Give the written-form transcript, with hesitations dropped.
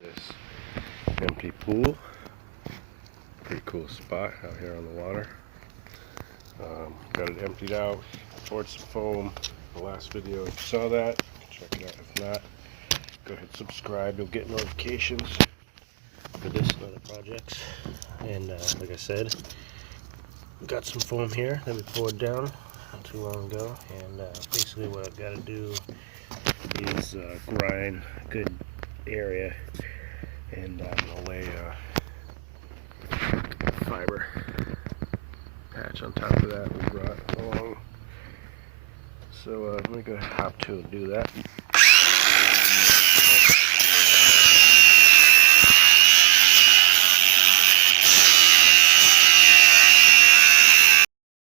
This empty pool, pretty cool spot out here on the water. Got it emptied out, poured some foam. The last video, if you saw that, check it out. If not, go ahead and subscribe. You'll get notifications for this and other projects. And like I said, we got some foam here that we poured down not too long ago. And basically what I've got to do is grind a good area, and I'm going to lay a fiber patch on top of that we brought along. So I'm going to go hop to and do that.